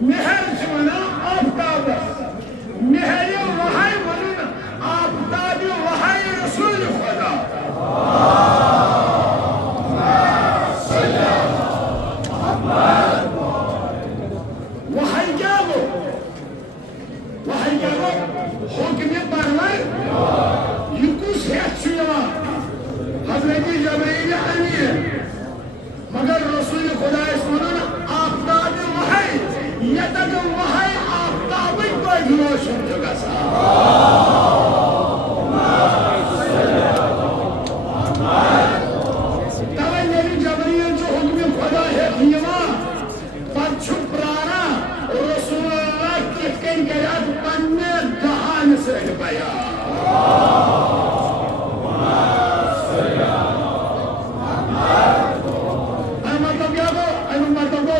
मेहर वना आफ्ताबस मेहर वहाय वन आफ्ताब वहाय रसूल खुदा वहाय क्या वो हुक्म परवर युकुस है हजरत जबरील अमीर मगर रसूल खुदा वनान आफ्ताब वहाय यतद वहाय आफ्ताब रोशन तवे जबरील जो हुक्म खुदा है पु प्राना रसूल कित कर पन्ने दहान से बयान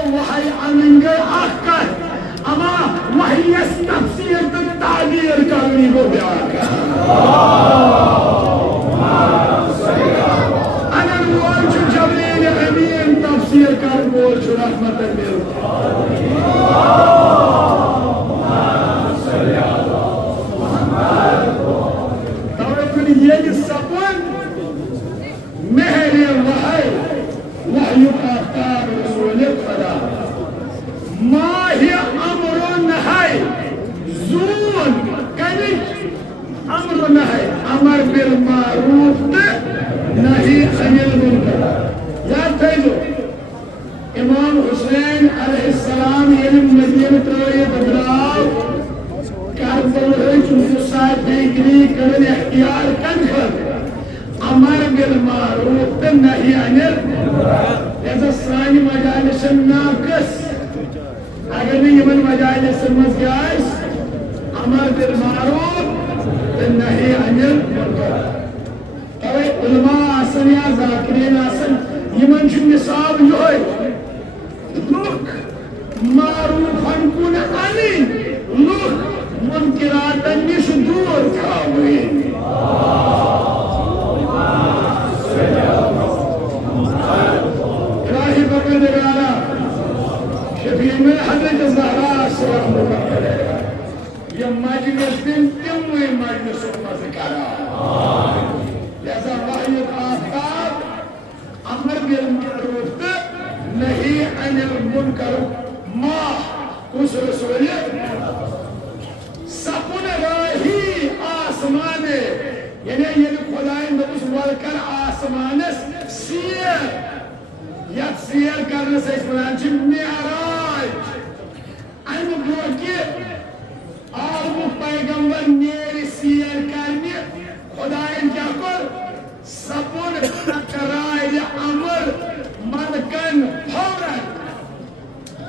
वही अनंगे आकर अमा वही तफसीर ताबीर करनी को बयान कर अनन बोल जबरील अमीन तफसीर कर बोल रहमत मिल तब ये सपन मेहर वही वही आफ्ताब रसूल खुदा माहि अमरुन है जून कनिक अमरुन है अमर बिल मारूफ नहीं अनिल मुनकर याद थो इमाम हुसैन अलैहिस्सलाम इल्म मदीन त्रोय बदलाव करबल साथ डिग्री करन इख्तियार कन अमर बिल मारूफ नहीं अनिल ऐसा सानी मजालिस नाकस अगर यमन मजालिस मज अमर बिल मारूफ नहीं अनिल मुनकर तवे उलमा आसन या जाकिरीन आसन यमन निसाब योय लुक मारूफन कुन अनी लुक मुनकिरातन निश दूर थावे इलाही बकरगारा शफी में हजरत ज़हरा सल्लल्लाहु अलैहि वसल्लम ये मजलिस दिन तिम मजलिस मज़ करा जैसा वही आफ्ताब अमर बिल मारूफ नहीं अनिल मुनकर माँ उस रसूल सपुन राही आसमान यानी ये खुदाई नबुस वलकर आसमानस सियर या सियर करने से इसमें मिअराज अन बोके आलम पैगंबर नेर सियर करने खुदाई क्या कर सपुन कराय अमर मनकन फौरन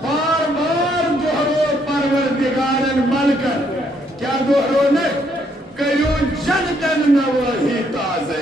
बार बार दोहरो परवरदिगारन मलकन क्या दोहरो ने कयो जनतन नवही ताज़े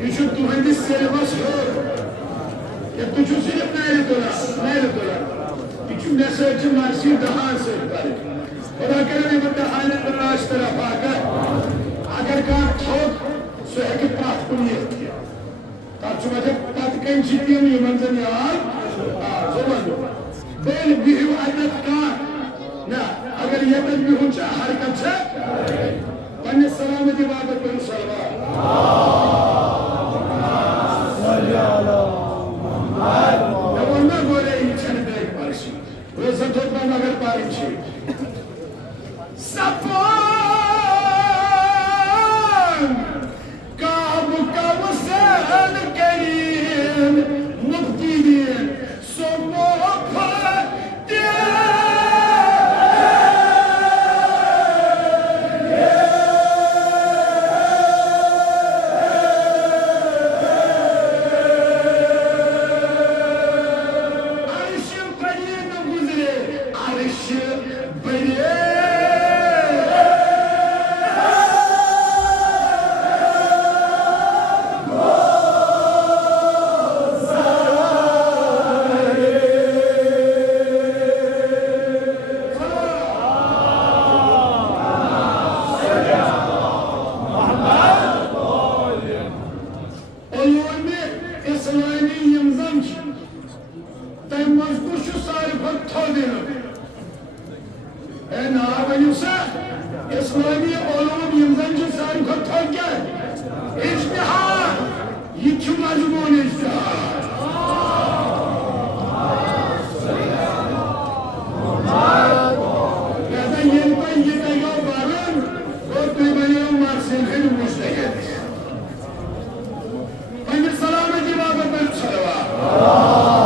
यह तुहंदिस सिलेबस हो कि तुझ सिर्फ नैर तुला यह मे सर मर्सी दहान सर खुदा करे बह दहान तलाश तरफ अगर कह थोक सह हे पथ कुन तथ कन तम इन जन याद बेल बिहू अत ना अगर ये बिहून हरकत पे सलामती बाबत करो सलवार मे वो ना गोरे यह बेग पर्सी रोज मगर पारी सपन काब कवसन करीम मुक्ति दिन सोमो इस्लामी ओलूम यम जन सारी खुद थोक क्या इज्तिहाद यह मजमून इज्तिहाद कहता ये तगो बरन और तुम बनो मरसिन मुस्तहिद पन्ने सलामती बाबत पर सलवात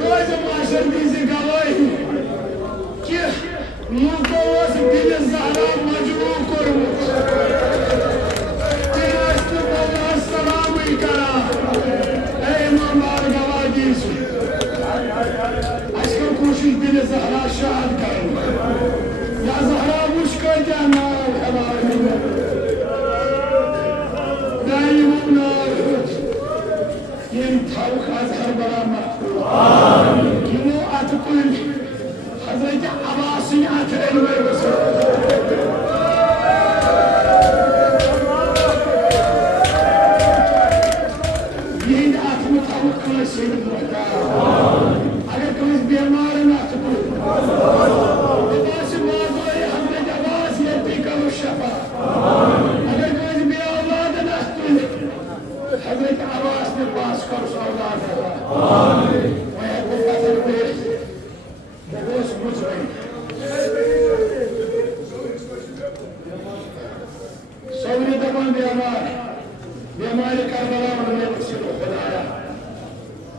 روز معاشر دیزی گواهی که مقواس دل زهرا مجروح کرمود تیرست مولا سلامی کرا ای مامار گواه دیزی اشکر کوشش دل زهرا شاد کرم یا زهرا مشکل جانا دائم نار ين تاوخ أزهر بلا مقبول يمو أتقل حضرت عباسي أتقل ويبسر ين أتقل تاوخ كل سيد المحتار أگر كمس بيمارنا أتقل عباسي ماضوي حضرت عباسي يديك الشفا أگر كمس بيأولادنا أتقل حضرت عباس نباس كرس أولادنا ويقول قتل بيت بغوث مزعي صوري دبان بيمار كربلاء ونبي مكسر خدايا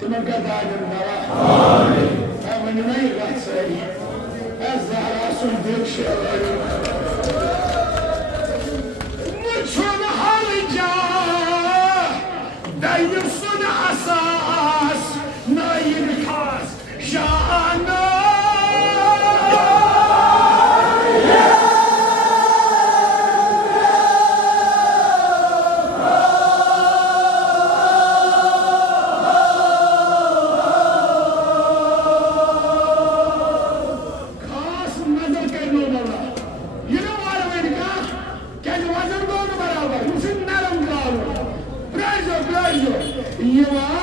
تمكى داعي النواح فمن ناي غات سعي الزهراء صندوق شعر مجھن حال جا داير صنع أساس ناير كاس شانا كاس نظر كرنو مولا ينو على وينك كان وزن دون برابر مسن نرم قالوا برازو يوان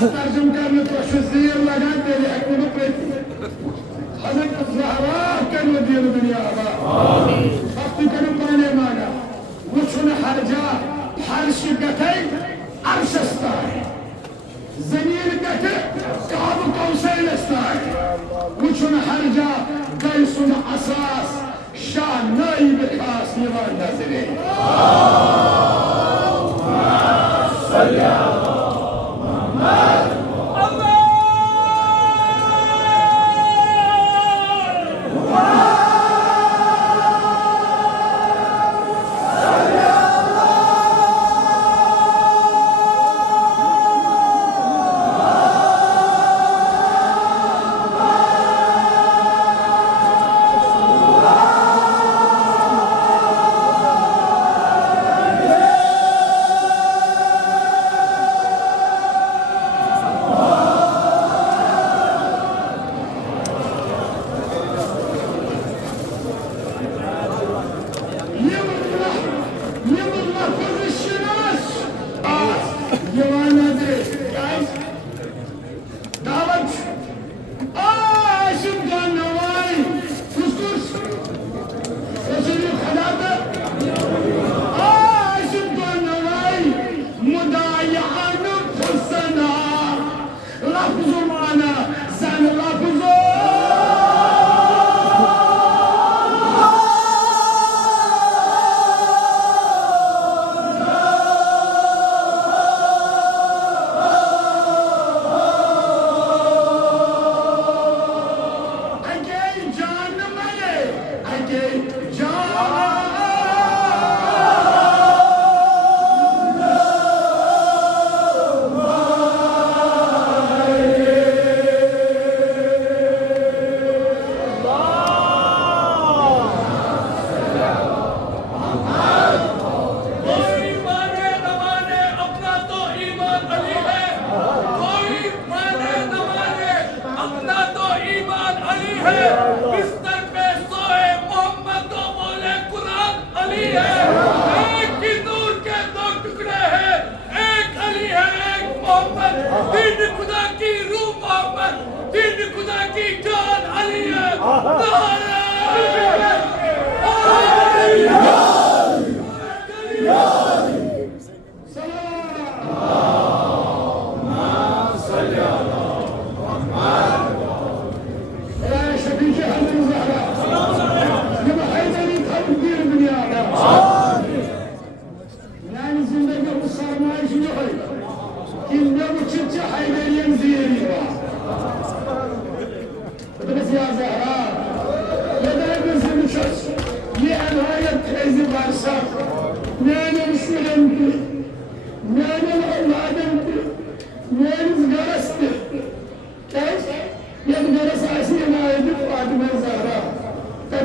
ترجم करने तो शज़ीर लगा दे लेकिन पे हज़रत ज़हरा कनो दीन दुनिया बा वक्त कनो पाने माना वुचुन हरजा हर्ष गते अर्शस्ता ज़मीन गते काब कौसैलस्ता वुचुन हरजा गैसुन असास शान नाइब खास निवान नजरे सल्लल्लाहु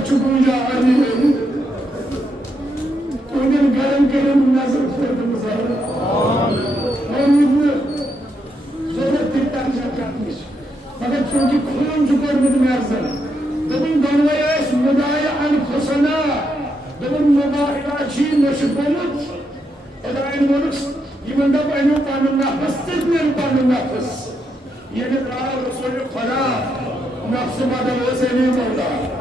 çukurca Ali onun garın nasıl fırdınız abi? Onu zorluktan yapmış. Fakat çünkü kullanıcı görmedim her zaman. Benim donlayış müdahale kusana, benim müdahilaçı nasip olmuş. Edayın olmuş. Yimanda benim kanun nefes, tıkmıyor kanun nefes. Yeni daha Resulü Kala, nefsim adamı seni Mevla.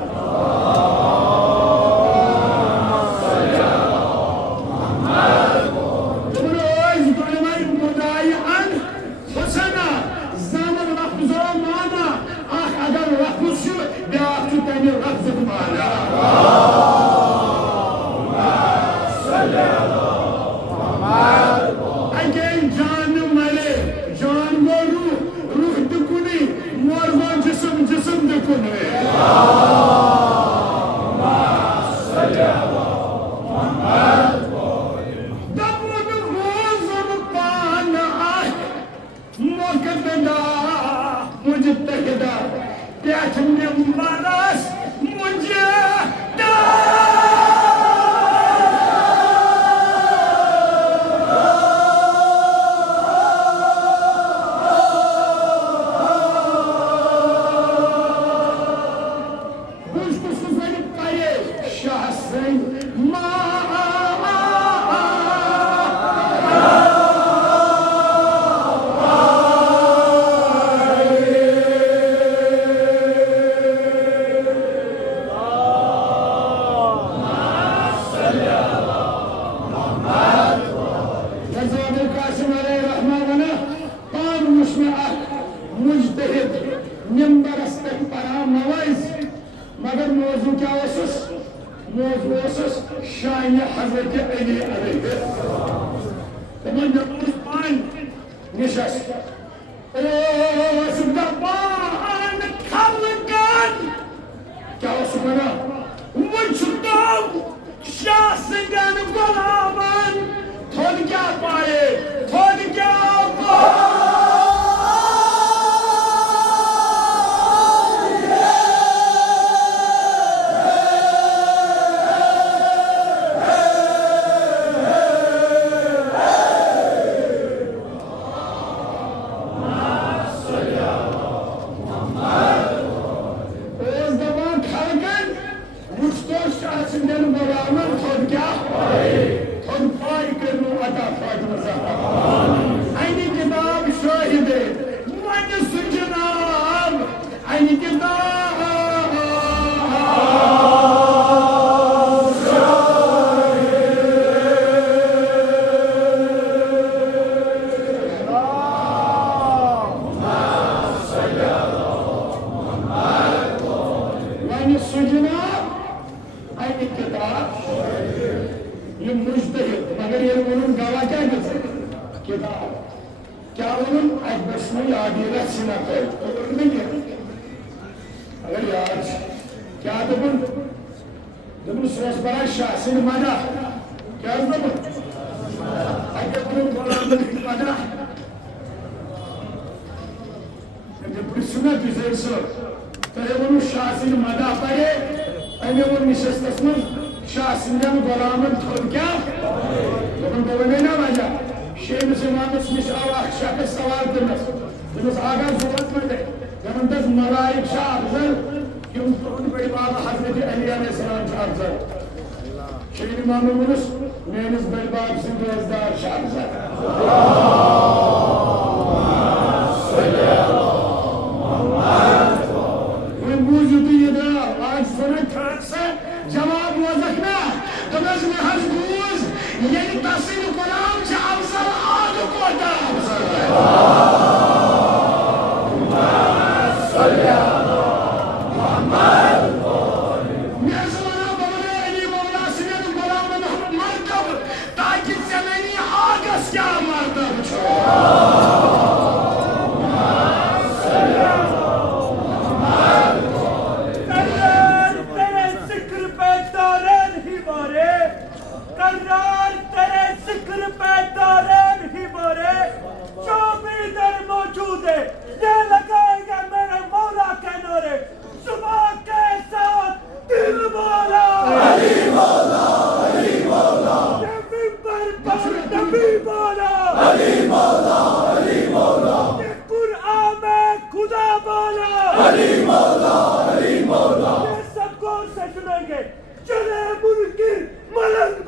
दिल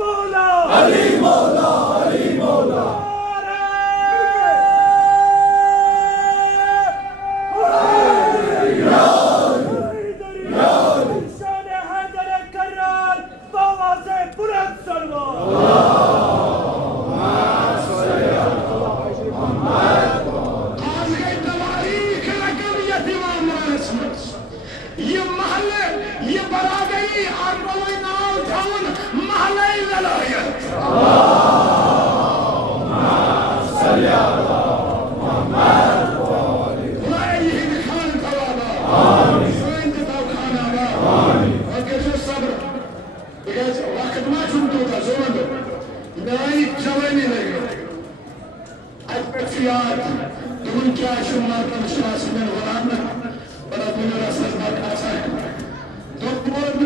मौला अली मौला अली मौला ये महल्ले ये बना गई आगमनी नाव थाउन महल्ले ललायत वक्त मा जवानी लगे याद तुम क्या मातम शासन वरान बड़ा दुनिया सजदा खासा तो बोल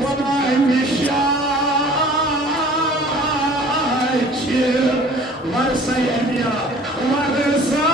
वमा निशाच वर्षा यदिया वर्षा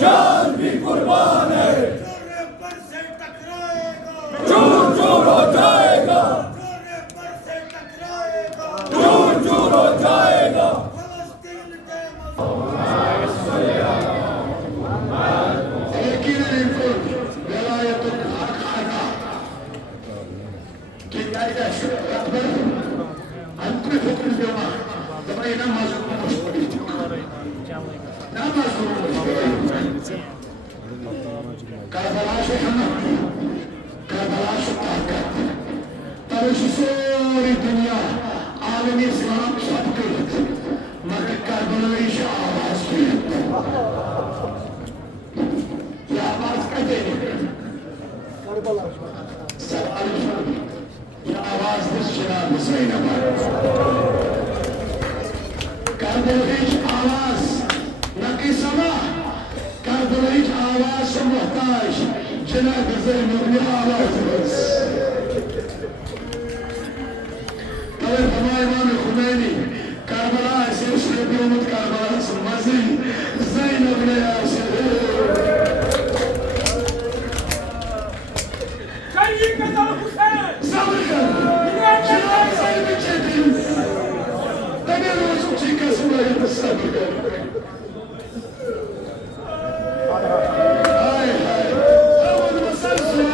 जान भी कुर्बान है। يكينا يكون ولايتك حقا كي قاعدة شو أكبر أنت فكر الجماعة طبعا نماز مشهوري نماز مشهوري كربلاء شو حنا كربلاء شو طاقت ترش سوري الدنيا عالم إسلام سبقت مگر كربلاء إيش آواز كيت يا آواز كده كربلاء سأل يا آواز الشراب زينب كربلاء إيش آواز نقي سما كربلاء إيش آواز محتاج جناب زينب يا آواز بس طيب هما إمام الخميني كربلاء سيشرب يوم كربلاء سمازي زينب يا شهيد صبرك شنو زينب جديد تبي الوجود شيء كسوله يتصبر هاي أول مسلسل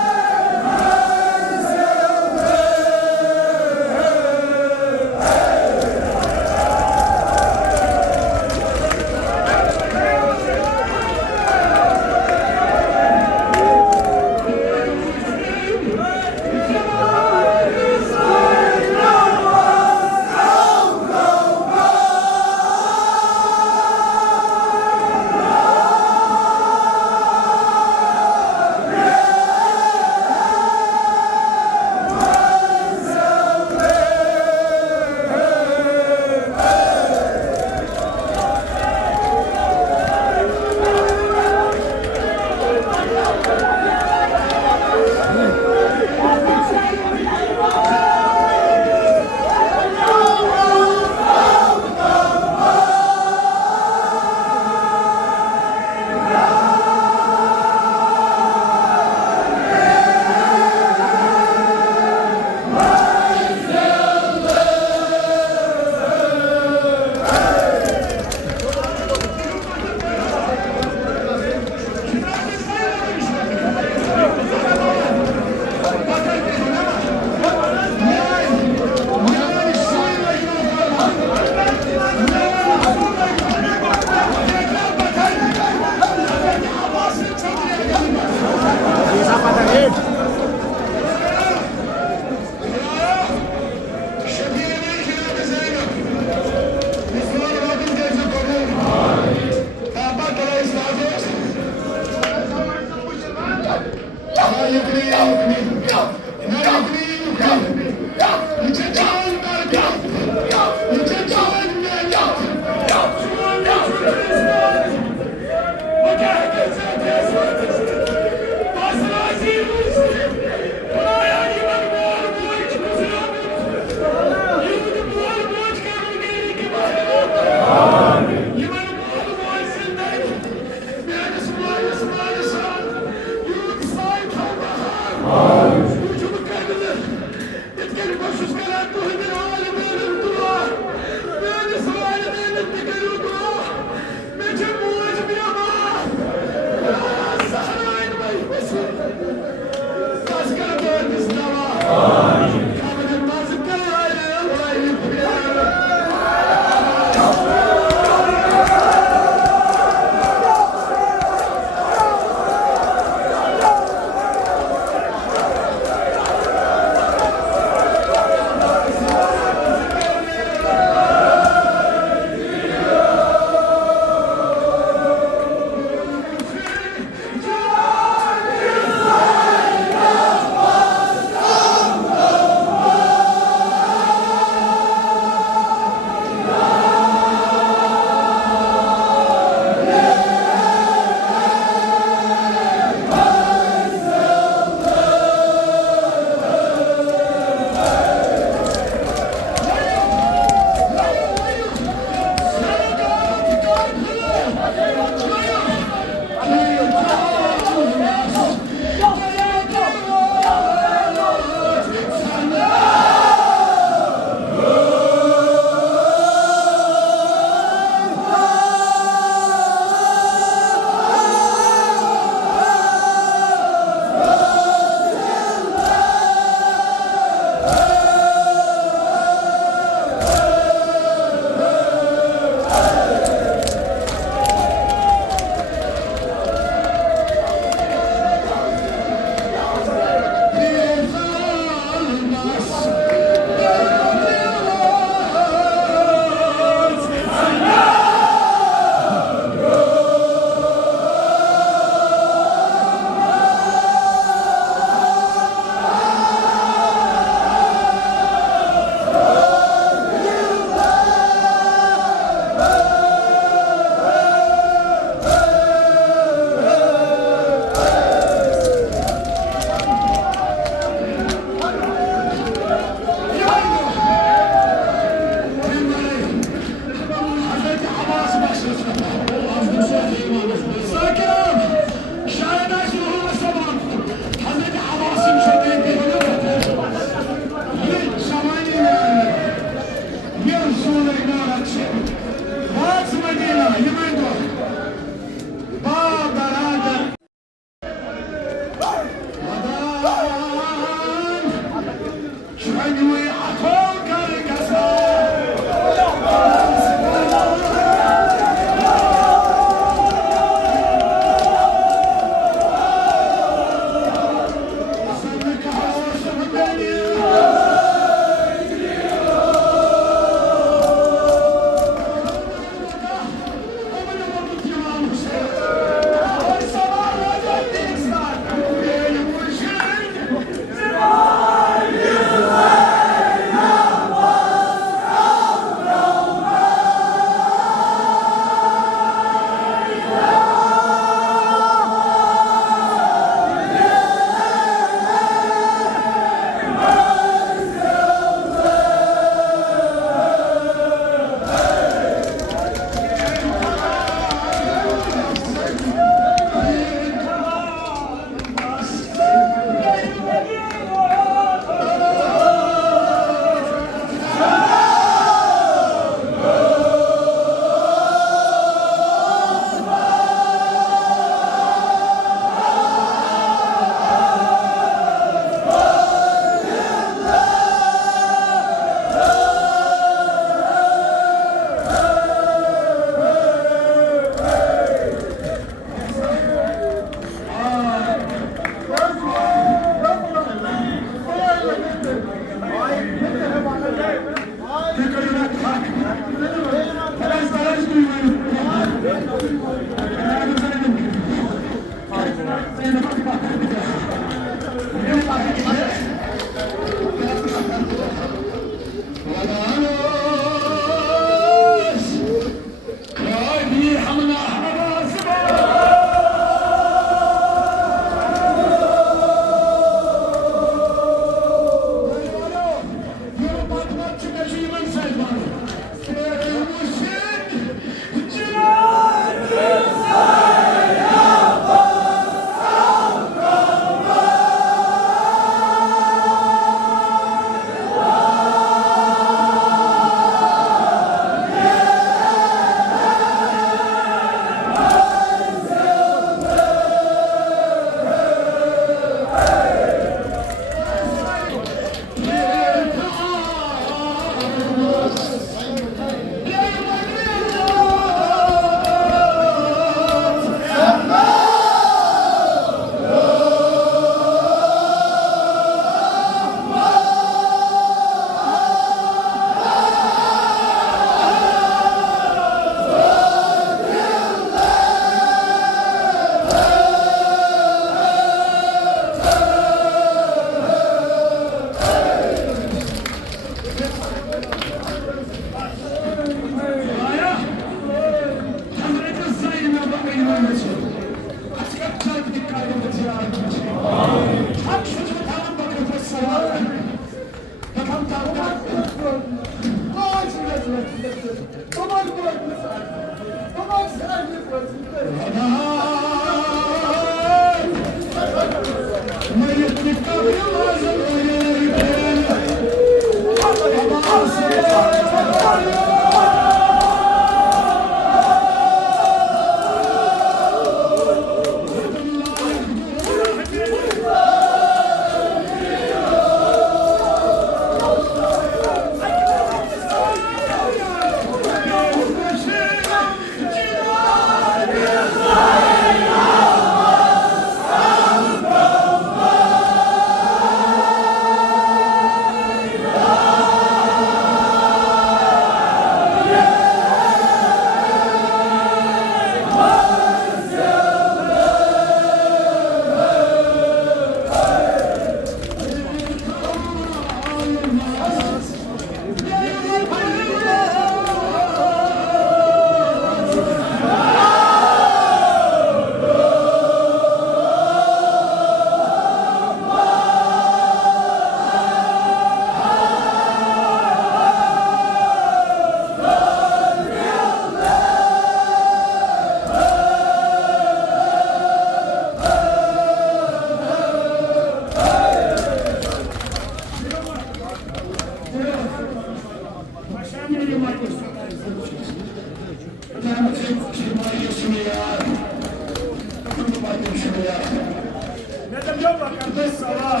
Neden yok bak kardeş sağ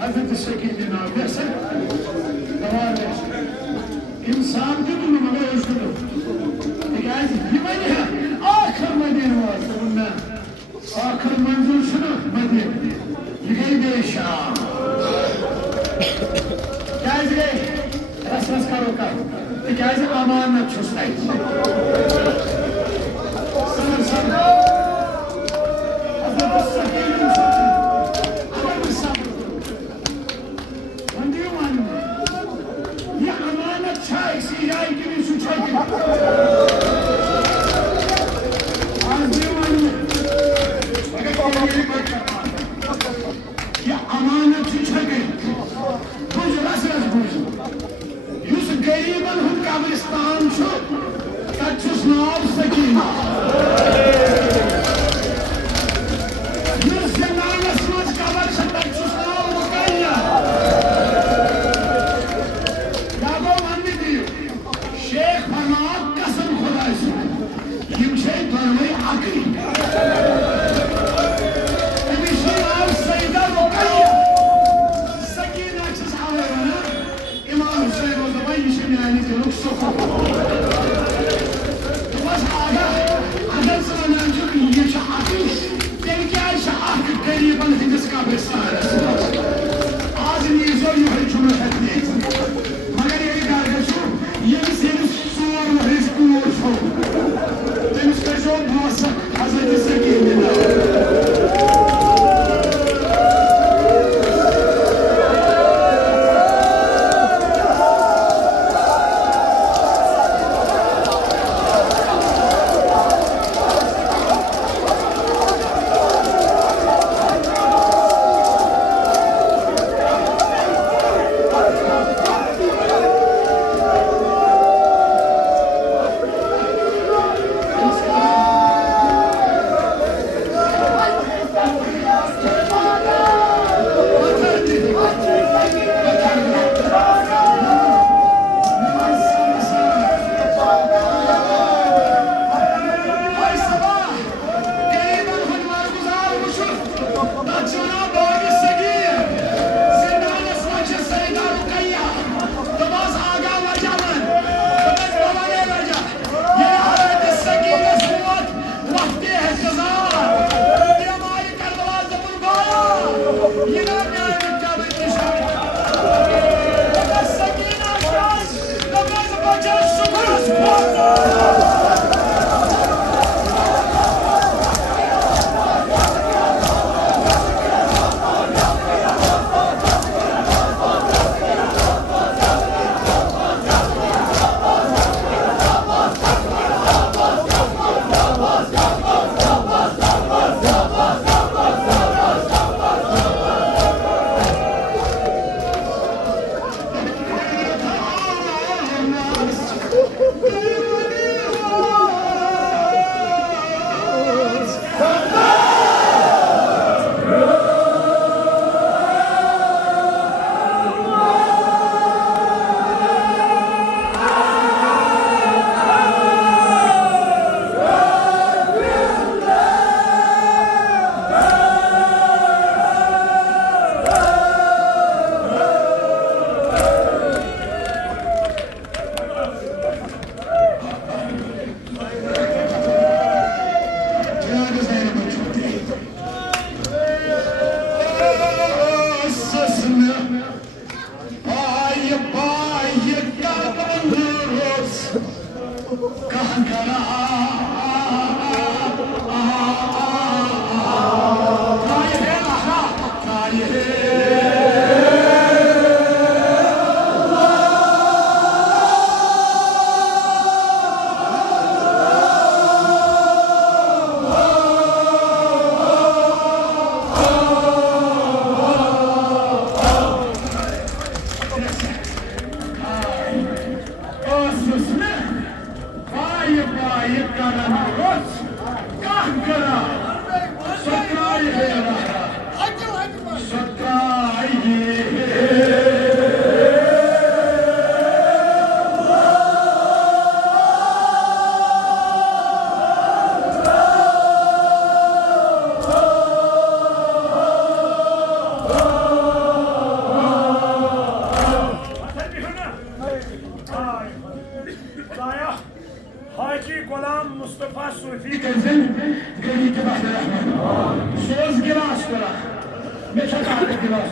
Hazreti Sekid'in abdesi devam etsin. İnsan durumuna özgürlük. Geldi. Limaniye akıl medeni varsa bundan. Akıl manzurusunu medeni. Yıkayı değişen. Geldi. Rasmas karoka. Geldi amanat çöstaydı. Sana. Hazreti Sekid'in satın.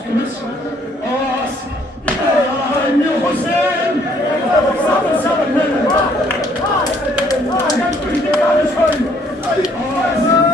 hakkımız. Oğaz. Ya İbni Hüseyin. Sabır sabır böyle. Gel bu işte kardeşim. Oğaz.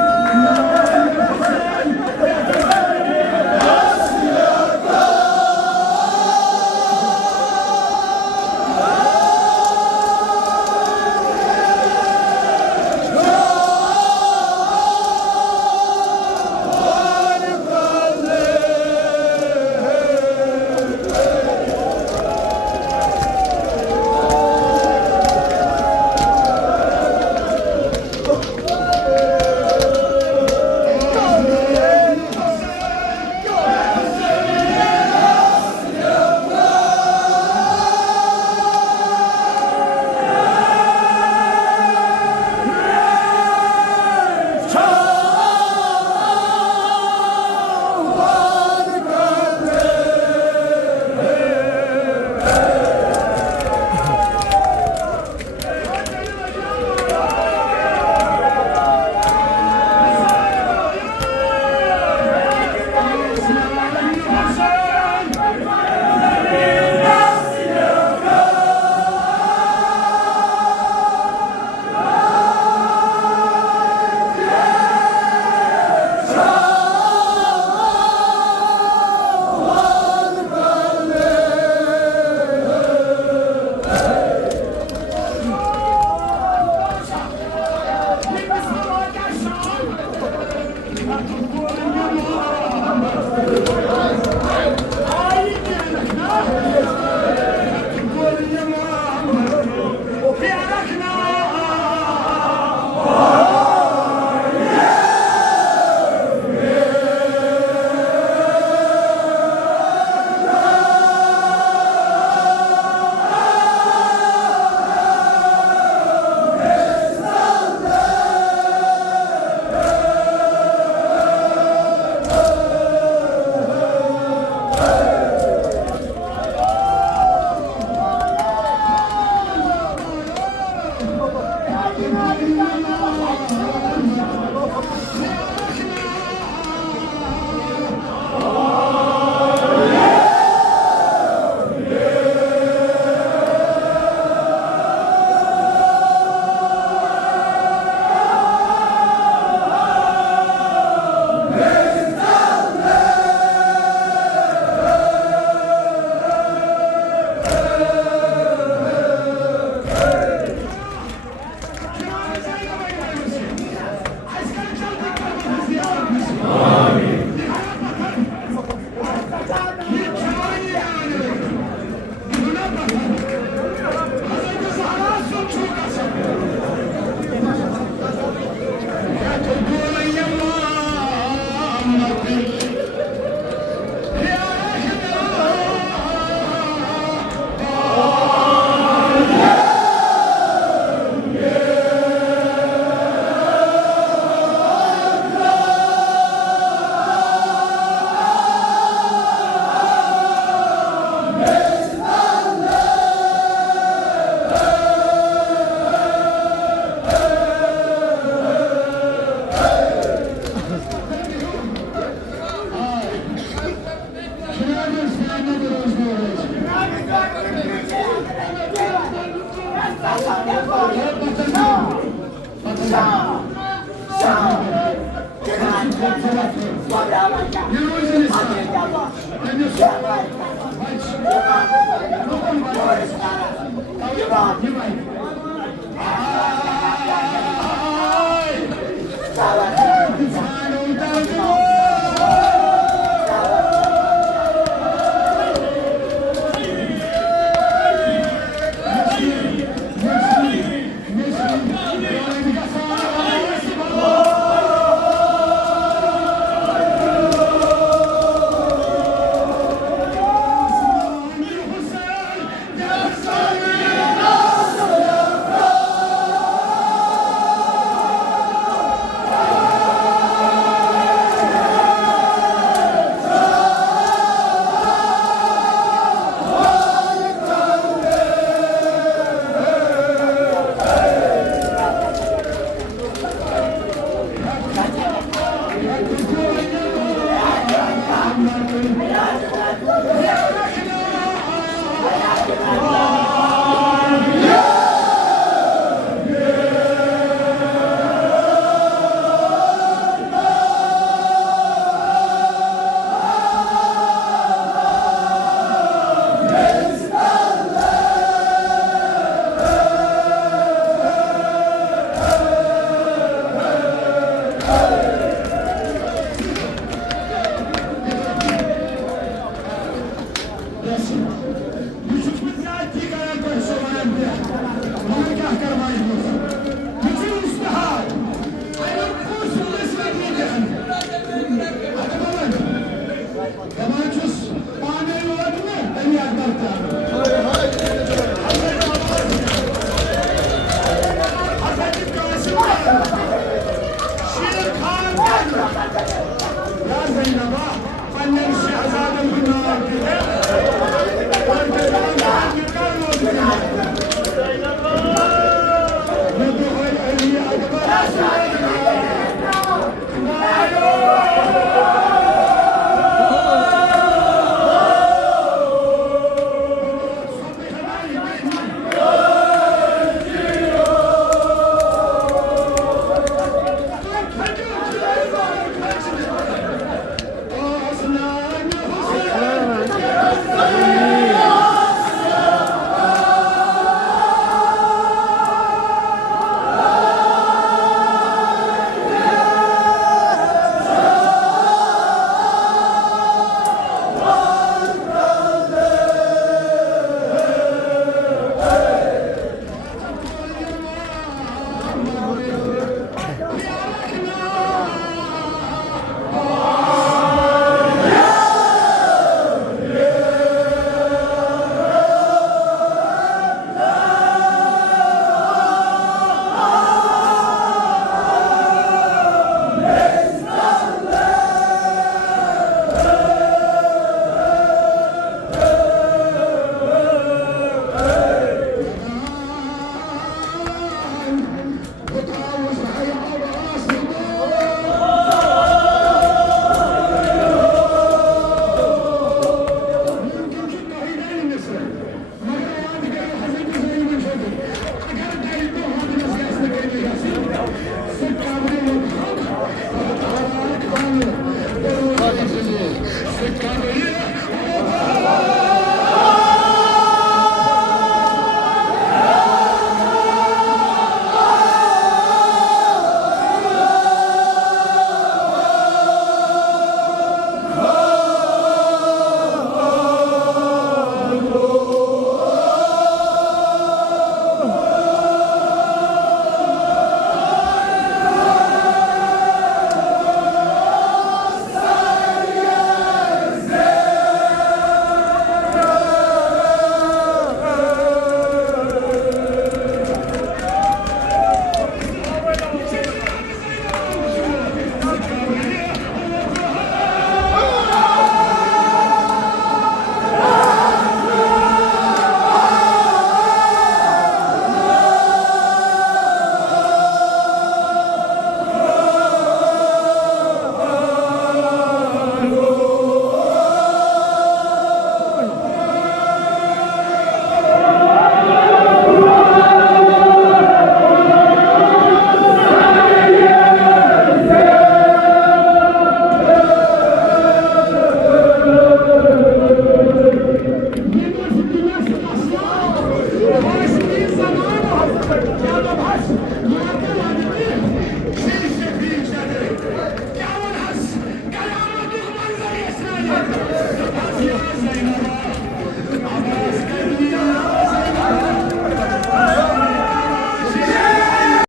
You